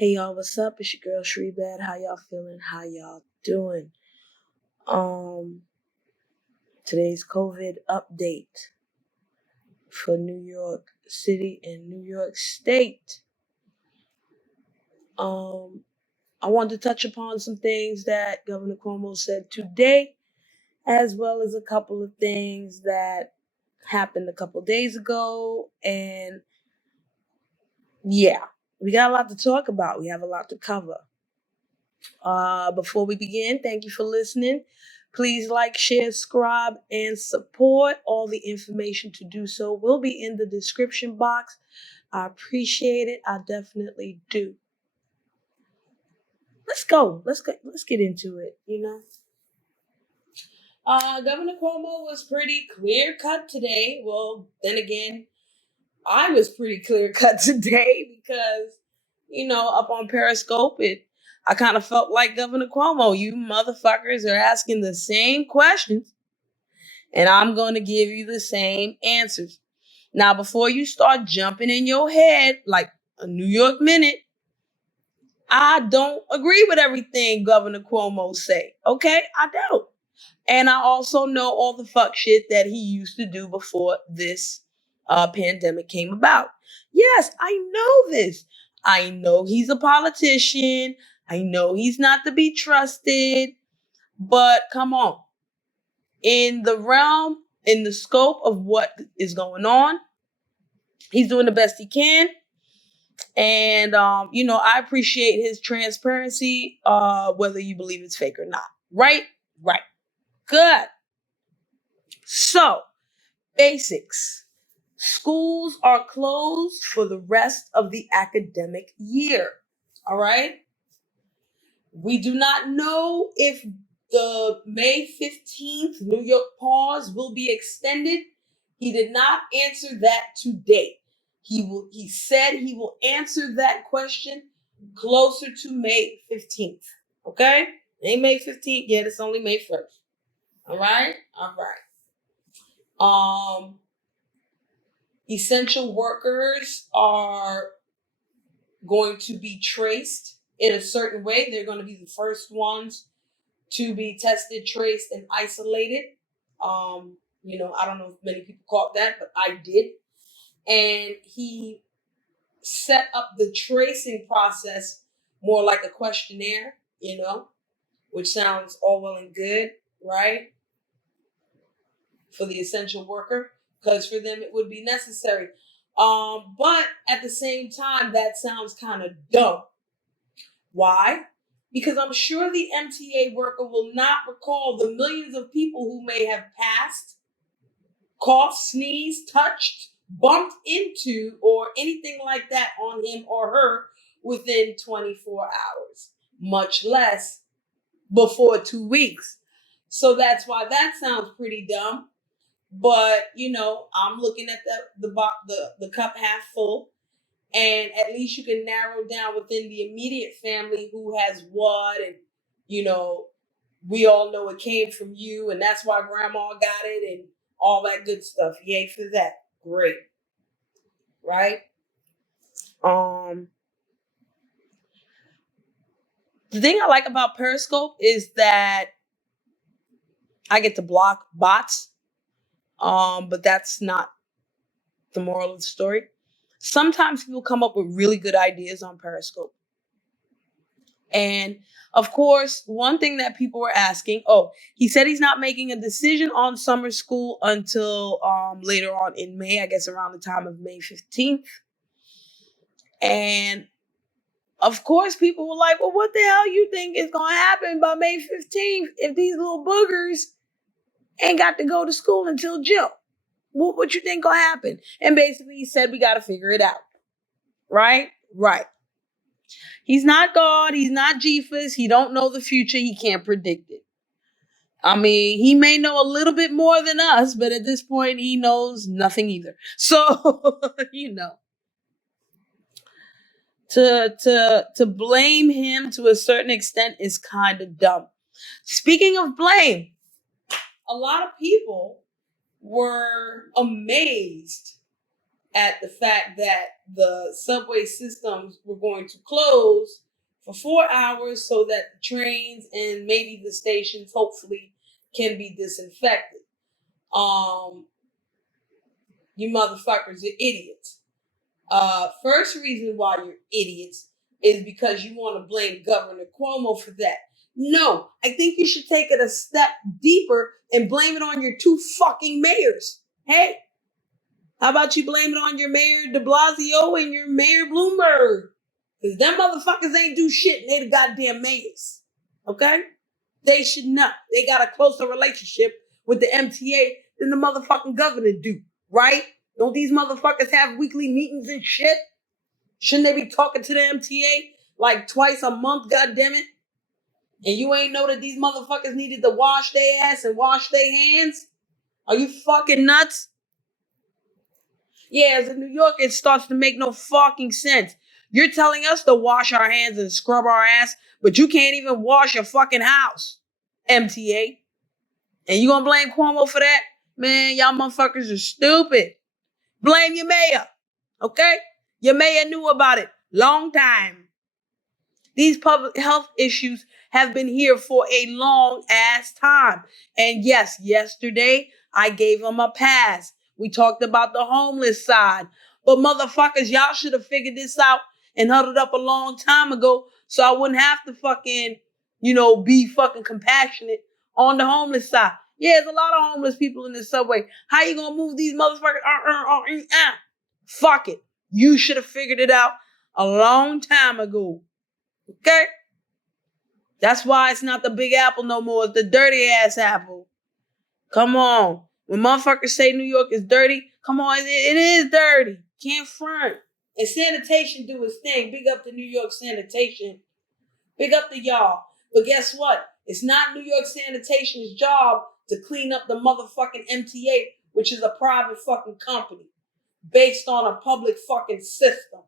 Hey y'all, what's up? It's your girl Shreebad. How y'all feeling? How y'all doing? Um, Today's COVID update for New York City and New York State. I wanted to touch upon some things that Governor Cuomo said today, as well as a couple of things that happened a couple days ago. And yeah, we got a lot to talk about. We have a lot to cover. Before we begin, thank you for listening. Please like, share, subscribe, and support. All the information to do so will be in the description box. I appreciate it. I definitely do. Let's go. Let's get into it, Governor Cuomo was pretty clear cut today. Well, then again, I was pretty clear cut today because, up on Periscope, I kind of felt like Governor Cuomo, you motherfuckers are asking the same questions, and I'm going to give you the same answers. Now, before you start jumping in your head like a New York minute, I don't agree with everything Governor Cuomo say. Okay, I don't. And I also know all the fuck shit that he used to do before this pandemic came about. Yes, I know this. I know he's a politician. I know he's not to be trusted. But come on. In the realm, in the scope of what is going on, he's doing the best he can. And, I appreciate his transparency, whether you believe it's fake or not. Right? Right. Good. So, basics. Schools are closed for the rest of the academic year. All right? We do not know if the May 15th New York pause will be extended. He did not answer that today. He said he will answer that question closer to May 15th. Okay? Ain't May 15th yet, it's only May 1st. All right? All right. Essential workers are going to be traced in a certain way. They're going to be the first ones to be tested, traced, and isolated. I don't know if many people caught that, but I did. And he set up the tracing process more like a questionnaire, which sounds all well and good, right? For the essential worker, because for them it would be necessary. But at the same time, that sounds kind of dumb. Why? Because I'm sure the MTA worker will not recall the millions of people who may have passed, coughed, sneezed, touched, bumped into, or anything like that on him or her within 24 hours, much less before 2 weeks. So that's why that sounds pretty dumb. But I'm looking at the cup half full, and at least you can narrow down within the immediate family who has what, and we all know it came from you, and that's why grandma got it, and all that good stuff. Yay for that. Great. Right? The thing I like about Periscope is that I get to block bots. But that's not the moral of the story. Sometimes people come up with really good ideas on Periscope. And of course, one thing that people were asking, he said he's not making a decision on summer school until later on in May, I guess around the time of May 15th. And of course, people were like, well, what the hell you think is going to happen by May 15th if these little boogers ain't got to go to school until June? What you think going to happen? And basically he said we got to figure it out. Right? Right. He's not God. He's not Jesus. He don't know the future. He can't predict it. I mean, he may know a little bit more than us, but at this point, he knows nothing either. So, to blame him to a certain extent is kind of dumb. Speaking of blame, a lot of people were amazed at the fact that the subway systems were going to close for 4 hours so that the trains and maybe the stations hopefully can be disinfected. You motherfuckers are idiots. First reason why you're idiots is because you want to blame Governor Cuomo for that. No, I think you should take it a step deeper and blame it on your two fucking mayors. Hey, how about you blame it on your mayor de Blasio and your mayor Bloomberg? Because them motherfuckers ain't do shit and they the goddamn mayors. Okay? They should know. They got a closer relationship with the MTA than the motherfucking governor do. Right? Don't these motherfuckers have weekly meetings and shit? Shouldn't they be talking to the MTA like twice a month, goddammit? And you ain't know that these motherfuckers needed to wash their ass and wash their hands? Are you fucking nuts? Yeah, as a New Yorker, it starts to make no fucking sense. You're telling us to wash our hands and scrub our ass, but you can't even wash your fucking house, MTA. And you gonna blame Cuomo for that? Man, y'all motherfuckers are stupid. Blame your mayor, okay? Your mayor knew about it long time. These public health issues have been here for a long ass time. And yes, yesterday I gave them a pass. We talked about the homeless side. But motherfuckers, y'all should have figured this out and huddled up a long time ago so I wouldn't have to fucking, be fucking compassionate on the homeless side. Yeah, there's a lot of homeless people in the subway. How you gonna move these motherfuckers? Fuck it. You should have figured it out a long time ago. Okay? That's why it's not the Big Apple no more. It's the dirty ass apple. Come on. When motherfuckers say New York is dirty, come on, it is dirty. Can't front. And sanitation do its thing. Big up to New York sanitation. Big up to y'all. But guess what? It's not New York sanitation's job to clean up the motherfucking MTA, which is a private fucking company based on a public fucking system.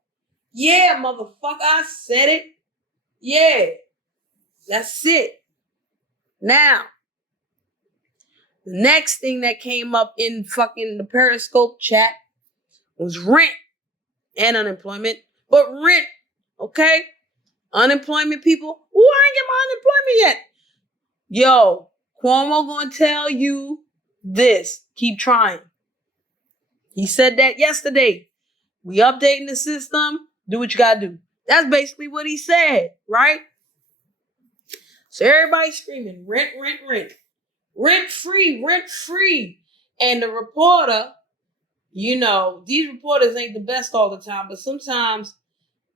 Yeah, motherfucker, I said it. Yeah, that's it. Now, the next thing that came up in fucking the Periscope chat was rent and unemployment. But rent, okay? Unemployment people. Ooh, I ain't get my unemployment yet. Yo, Cuomo gonna tell you this. Keep trying. He said that yesterday. We updating the system. Do what you gotta do. That's basically what he said, right? So everybody's screaming, rent, rent, rent. Rent free, rent free. And the reporter, these reporters ain't the best all the time, but sometimes,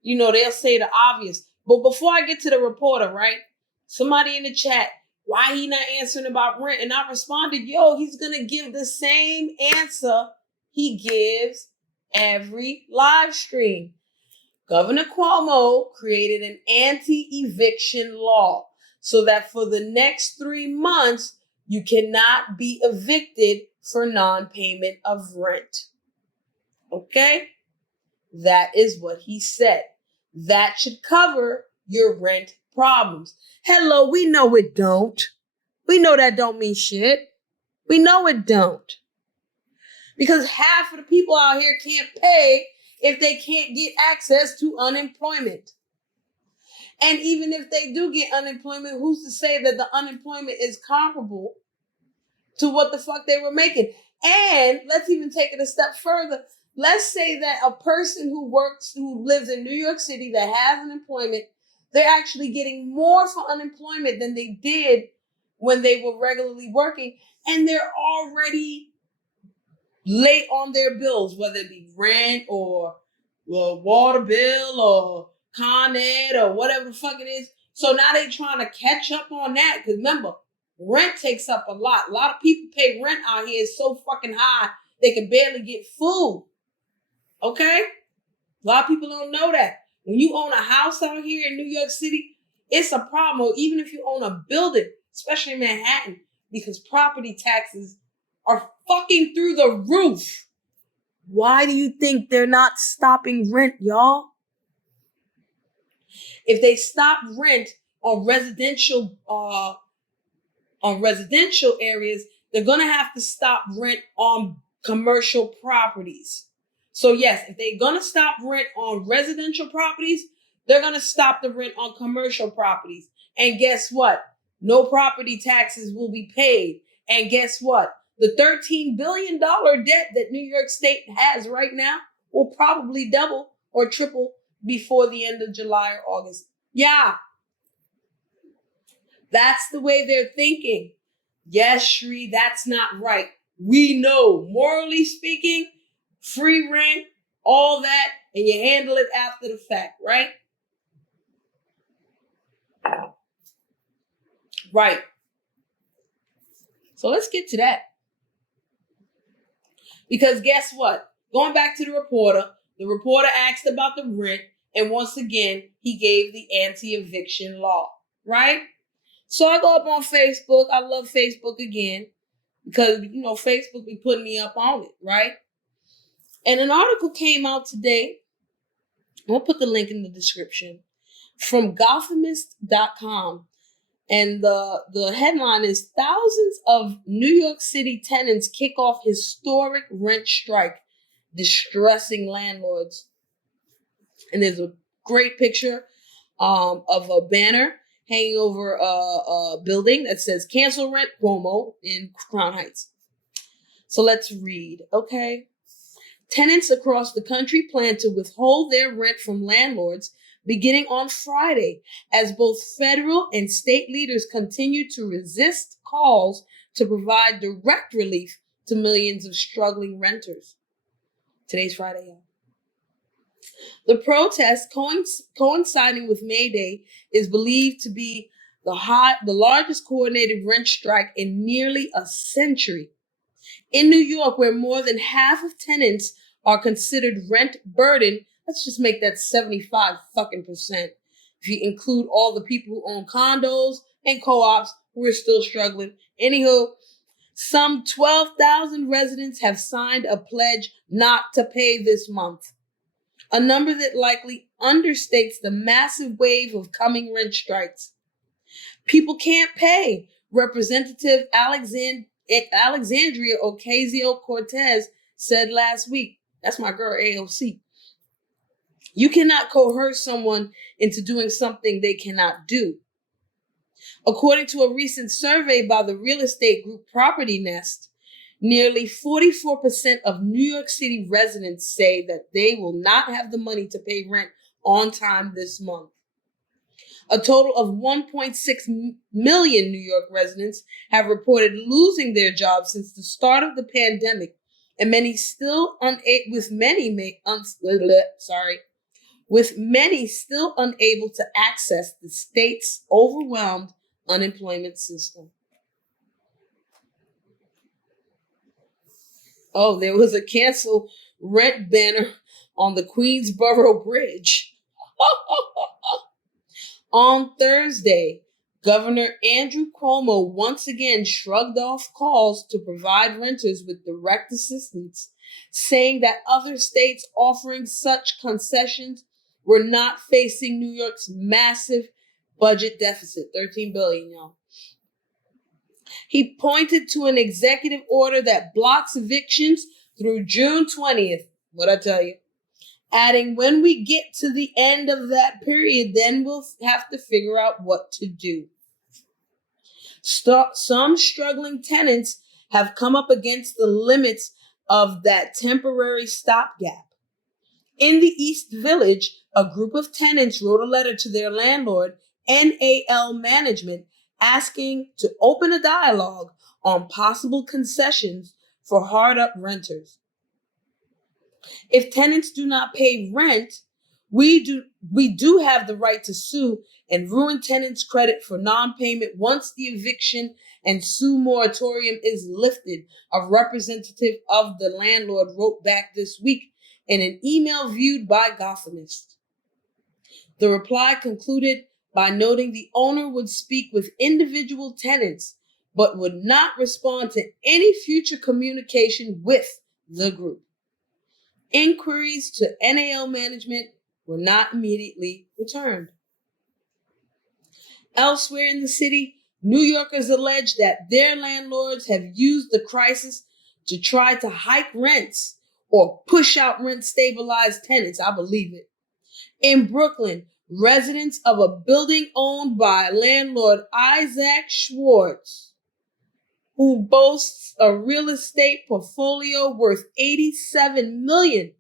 they'll say the obvious. But before I get to the reporter, right? Somebody in the chat, why he not answering about rent? And I responded, he's going to give the same answer he gives every live stream. Governor Cuomo created an anti-eviction law so that for the next 3 months, you cannot be evicted for non-payment of rent. Okay? That is what he said. That should cover your rent problems. Hello, we know it don't. We know that don't mean shit. We know it don't. Because half of the people out here can't pay if they can't get access to unemployment. And even if they do get unemployment, who's to say that the unemployment is comparable to what the fuck they were making? And let's even take it a step further. Let's say that a person who lives in New York City that has unemployment, they're actually getting more for unemployment than they did when they were regularly working. And they're already late on their bills, whether it be rent or water bill or Con Ed or whatever the fuck it is. So now they trying to catch up on that. Because remember, rent takes up a lot. A lot of people pay rent out here. It's so fucking high, they can barely get food. Okay? A lot of people don't know that. When you own a house out here in New York City, it's a problem. Or even if you own a building, especially in Manhattan, because property taxes are fucking through the roof. Why do you think they're not stopping rent, y'all? If they stop rent on residential areas, they're gonna have to stop rent on commercial properties. So yes, if they're going to stop rent on residential properties, they're going to stop the rent on commercial properties. And guess what? No property taxes will be paid. And guess what? The $13 billion debt that New York State has right now will probably double or triple before the end of July or August. Yeah, that's the way they're thinking. Yes, Shri, that's not right. We know, morally speaking, free rent, all that, and you handle it after the fact, right? Right. So let's get to that. Because guess what? Going back to the reporter asked about the rent, and once again, he gave the anti-eviction law, right? So I go up on Facebook. I love Facebook again because, Facebook be putting me up on it, right? And an article came out today. I'll put the link in the description from Gothamist.com. And the headline is thousands of New York City tenants kick off historic rent strike, distressing landlords. And there's a great picture of a banner hanging over a building that says cancel rent Cuomo in Crown Heights. So let's read, okay? Tenants across the country plan to withhold their rent from landlords beginning on Friday, as both federal and state leaders continue to resist calls to provide direct relief to millions of struggling renters. Today's Friday, y'all. The protest, coinciding with May Day, is believed to be the largest coordinated rent strike in nearly a century. In New York, where more than half of tenants are considered rent burden, let's just make that 75% if you include all the people who own condos and co-ops who are still struggling. Anywho, some 12,000 residents have signed a pledge not to pay this month, a number that likely understates the massive wave of coming rent strikes. People can't pay. Representative Alexandria Ocasio-Cortez said last week. That's my girl, AOC. You cannot coerce someone into doing something they cannot do. According to a recent survey by the real estate group Property Nest, nearly 44% of New York City residents say that they will not have the money to pay rent on time this month. A total of 1.6 million New York residents have reported losing their jobs since the start of the pandemic, and many still unable to access the state's overwhelmed unemployment system. Oh, there was a cancel rent banner on the Queensboro Bridge. On Thursday, Governor Andrew Cuomo once again shrugged off calls to provide renters with direct assistance, saying that other states offering such concessions were not facing New York's massive budget deficit, $13 billion, y'all. He pointed to an executive order that blocks evictions through June 20th. What'd I tell you? Adding, when we get to the end of that period, then we'll have to figure out what to do. Some struggling tenants have come up against the limits of that temporary stopgap. In the East Village, a group of tenants wrote a letter to their landlord, NAL Management, asking to open a dialogue on possible concessions for hard-up renters. If tenants do not pay rent, we do have the right to sue and ruin tenants' credit for non-payment once the eviction and sue moratorium is lifted, a representative of the landlord wrote back this week in an email viewed by Gothamist. The reply concluded by noting the owner would speak with individual tenants, but would not respond to any future communication with the group. Inquiries to NAL management were not immediately returned. Elsewhere in the city, New Yorkers allege that their landlords have used the crisis to try to hike rents or push out rent stabilized tenants. I believe it. In Brooklyn, residents of a building owned by landlord Isaac Schwartz, who boasts a real estate portfolio worth $87 million,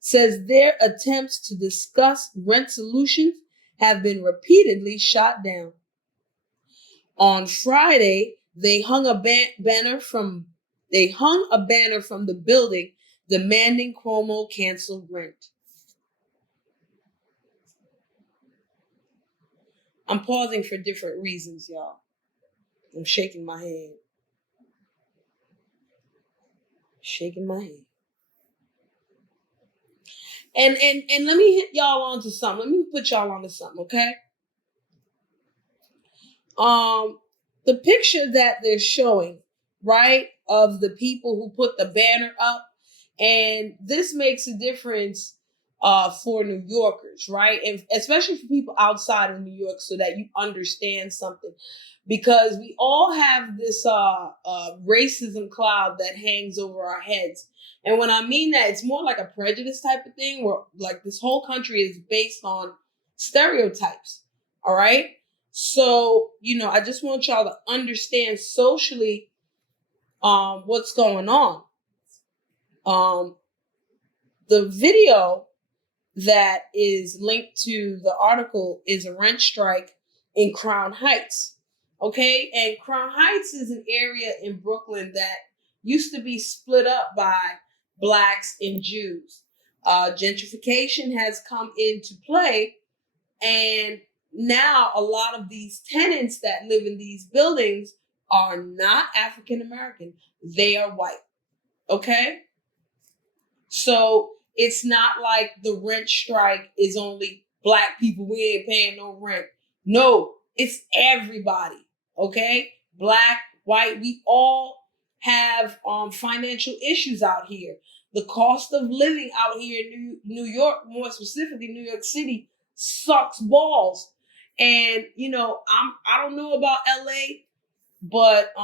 says their attempts to discuss rent solutions have been repeatedly shot down. On Friday, they hung a banner from the building demanding Cuomo cancel rent. I'm pausing for different reasons, y'all. I'm shaking my head. Shaking my head. And let me hit y'all onto something. Let me put y'all onto something, okay? The picture that they're showing, right, of the people who put the banner up, and this makes a difference for New Yorkers, right? And especially for people outside of New York, so that you understand something. Because we all have this racism cloud that hangs over our heads. And when I mean that, it's more like a prejudice type of thing where like this whole country is based on stereotypes. All right. So, I just want y'all to understand socially what's going on. The video that is linked to the article is a rent strike in Crown Heights. Okay, and Crown Heights is an area in Brooklyn that used to be split up by Blacks and Jews. Gentrification has come into play, and now a lot of these tenants that live in these buildings are not African American. They are white. Okay? So it's not like the rent strike is only Black people. We ain't paying no rent. No, it's everybody. Okay? Black, white, we all have financial issues out here. The cost of living out here in New York, more specifically New York City, sucks balls. And I don't know about LA, but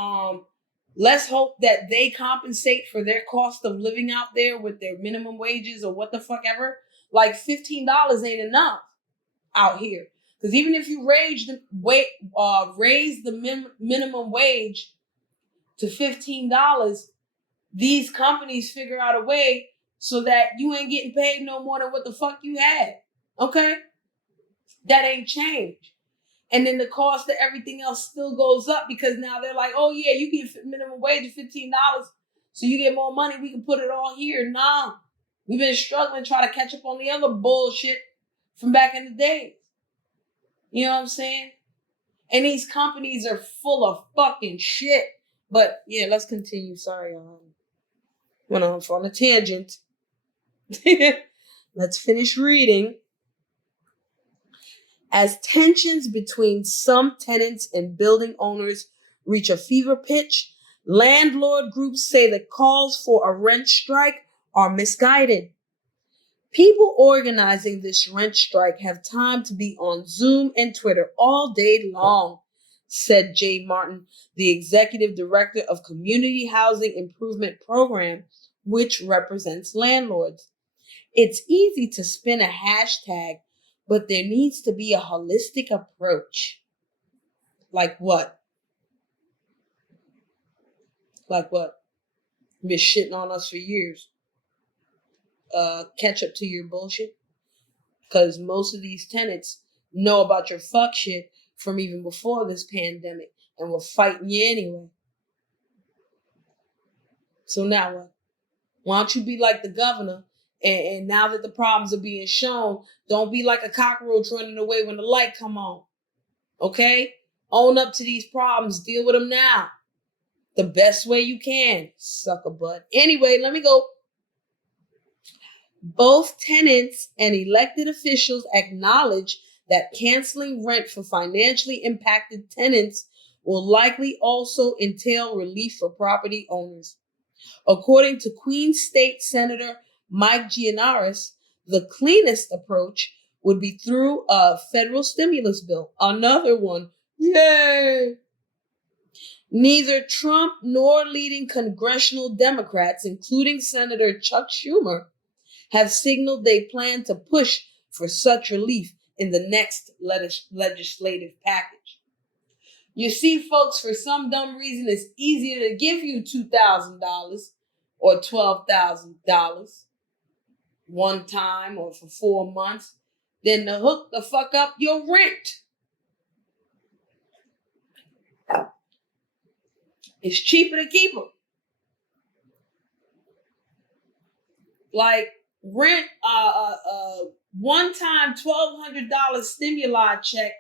let's hope that they compensate for their cost of living out there with their minimum wages or what the fuck ever. Like $15 ain't enough out here. Because even if you raise the minimum wage to $15, these companies figure out a way so that you ain't getting paid no more than what the fuck you had. Okay? That ain't changed. And then the cost of everything else still goes up because now they're like, oh yeah, you get minimum wage of $15, so you get more money. We can put it all here. Nah, we've been struggling trying to catch up on the other bullshit from back in the days. You know what I'm saying? And these companies are full of fucking shit. But yeah, let's continue. Sorry, went off on a tangent. Let's finish reading. As tensions between some tenants and building owners reach a fever pitch, landlord groups say the calls for a rent strike are misguided. People organizing this rent strike have time to be on Zoom and Twitter all day long, said Jay Martin, the executive director of Community Housing Improvement Program, which represents landlords. It's easy to spin a hashtag, but there needs to be a holistic approach. Like what? Like what? You've been shitting on us for years. Catch up to your bullshit. Because most of these tenants know about your fuck shit from even before this pandemic and were fighting you anyway. So now what? Why don't you be like the governor? And now that the problems are being shown, don't be like a cockroach running away when the light come on. Okay? Own up to these problems. Deal with them now. The best way you can. Sucker butt. Anyway, let me go. Both tenants and elected officials acknowledge that canceling rent for financially impacted tenants will likely also entail relief for property owners. According to Queens State Senator Mike Gianaris, the cleanest approach would be through a federal stimulus bill. Another one. Yay! Neither Trump nor leading congressional Democrats, including Senator Chuck Schumer, have signaled they plan to push for such relief in the next legislative package. You see, folks, for some dumb reason, it's easier to give you $2,000 or $12,000 one time or for 4 months than to hook the fuck up your rent. It's cheaper to keep them. Like rent, one-time $1,200 stimuli check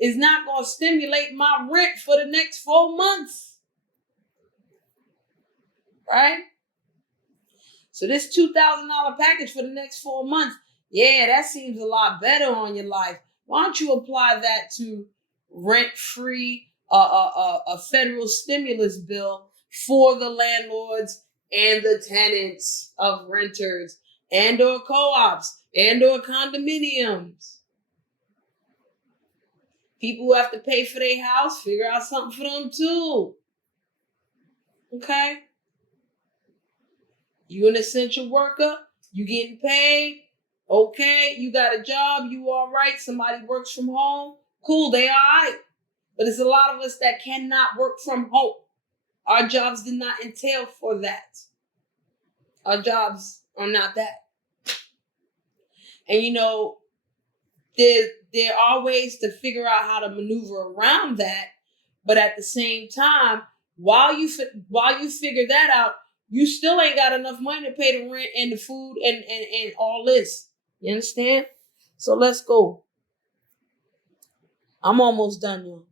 is not going to stimulate my rent for the next 4 months. Right? So this $2,000 package for the next 4 months, yeah, that seems a lot better on your life. Why don't you apply that to rent-free, a federal stimulus bill for the landlords and the tenants of renters and or co-ops and or condominiums. People who have to pay for their house, figure out something for them too. Okay? You an essential worker, you getting paid, okay, you got a job, you all right, somebody works from home, cool, they all right. But there's a lot of us that cannot work from home. Our jobs did not entail for that. Our jobs are not that. And you know, there are ways to figure out how to maneuver around that, but at the same time, while you figure that out, you still ain't got enough money to pay the rent and the food and all this. You understand? So let's go. I'm almost done, y'all.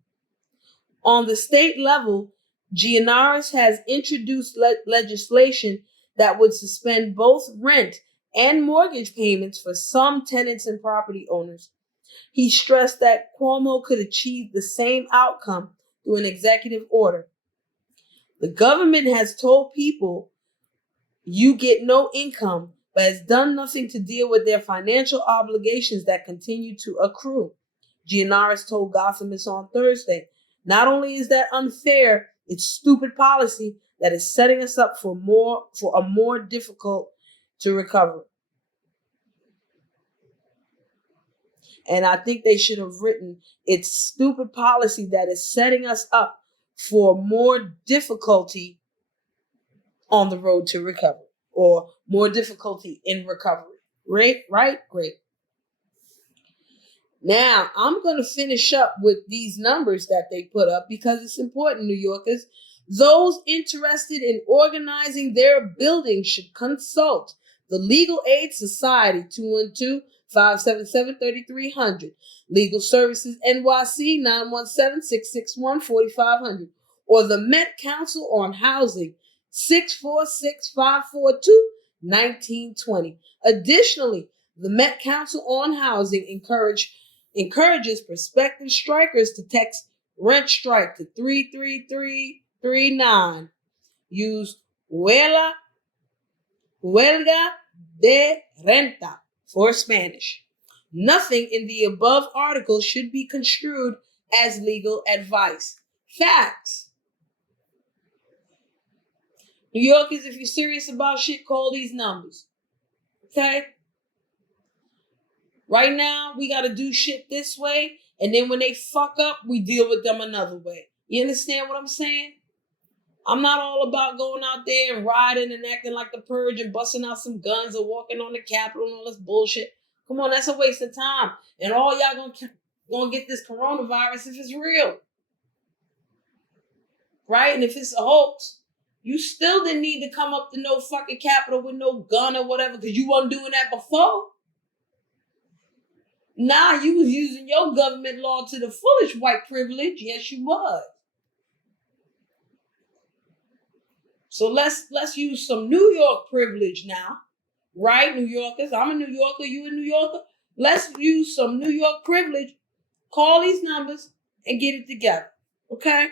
On the state level, Gianaris has introduced legislation that would suspend both rent and mortgage payments for some tenants and property owners. He stressed that Cuomo could achieve the same outcome through an executive order. The government has told people you get no income, but has done nothing to deal with their financial obligations that continue to accrue. Gianaris told Gossamis on Thursday. Not only is that unfair, it's stupid policy that is setting us up for a more difficult to recover. And I think they should have written, it's stupid policy that is setting us up for more difficulty on the road to recovery, or more difficulty in recovery. Right? Great. Now, I'm going to finish up with these numbers that they put up because it's important, New Yorkers. Those interested in organizing their building should consult the Legal Aid Society, 212-577-3300, Legal Services NYC, 917-661-4500, or the Met Council on Housing, 646-542-1920. Additionally, the Met Council on Housing encourages prospective strikers to text Rent Strike to 33339. Use Huelga de Renta for Spanish. Nothing in the above article should be construed as legal advice. Facts. New Yorkers, if you're serious about shit, call these numbers. Okay? Right now, we got to do shit this way, and then when they fuck up, we deal with them another way. You understand what I'm saying? I'm not all about going out there and riding and acting like the purge and busting out some guns or walking on the Capitol and all this bullshit. Come on, that's a waste of time. And all y'all gonna get this coronavirus if it's real. Right? And if it's a hoax, you still didn't need to come up to no fucking Capitol with no gun or whatever because you wasn't doing that before. Nah, you was using your government law to the fullest white privilege. Yes, you was. So let's use some New York privilege now. Right, New Yorkers? I'm a New Yorker. You a New Yorker? Let's use some New York privilege. Call these numbers and get it together. Okay?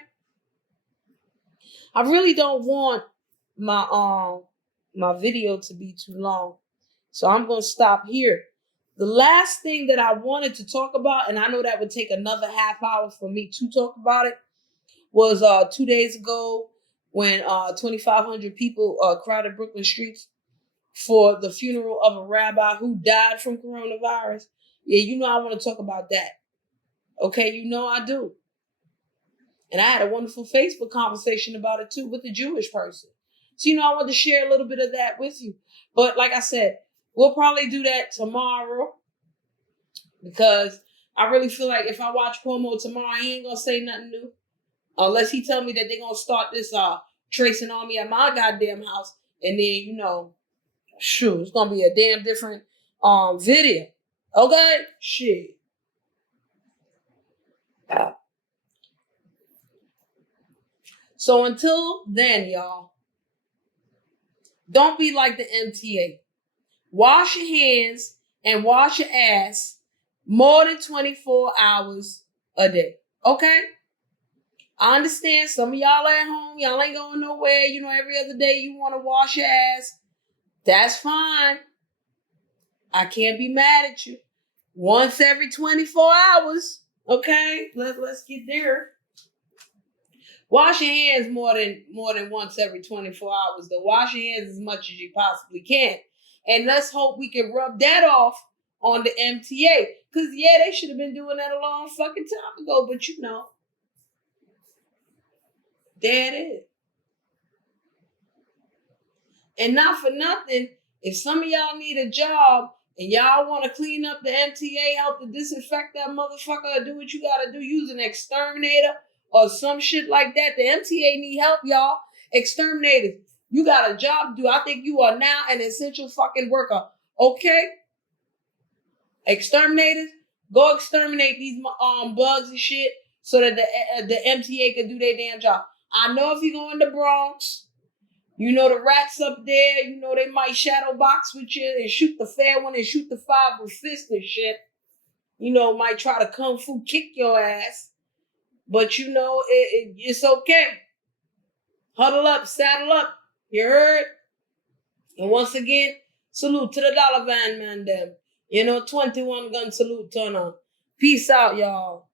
I really don't want my video to be too long. So I'm going to stop here. The last thing that I wanted to talk about, and I know that would take another half hour for me to talk about it, was 2 days ago when 2,500 people crowded Brooklyn streets for the funeral of a rabbi who died from coronavirus. Yeah, you know I want to talk about that. Okay, you know I do. And I had a wonderful Facebook conversation about it too with a Jewish person. So, I want to share a little bit of that with you. But like I said, we'll probably do that tomorrow because I really feel like if I watch Cuomo tomorrow, he ain't going to say nothing new. Unless he tell me that they're going to start this tracing on me at my goddamn house. And then, shoot, it's going to be a damn different video. Okay? Shit. So until then, y'all, don't be like the MTA. Wash your hands and wash your ass more than 24 hours a day. Okay? I understand some of y'all at home, y'all ain't going nowhere. Every other day you want to wash your ass. That's fine. I can't be mad at you. Once every 24 hours. Okay? Let's get there. Wash your hands more than once every 24 hours, though. Wash your hands as much as you possibly can. And let's hope we can rub that off on the MTA. Because, yeah, they should have been doing that a long fucking time ago. But, there it is. And not for nothing, if some of y'all need a job and y'all want to clean up the MTA, help to disinfect that motherfucker, or do what you got to do, use an exterminator or some shit like that. The MTA need help, y'all. Exterminators, you got a job to do. I think you are now an essential fucking worker. Okay? Exterminators, go exterminate these bugs and shit so that the MTA can do their damn job. I know if you go in the Bronx, the rats up there, they might shadow box with you and shoot the fair one and shoot the five with fists and shit. Might try to kung fu kick your ass. But it's okay. Huddle up, saddle up. You heard? And once again, salute to the dollar van man them. 21 gun salute turn on. Peace out, y'all.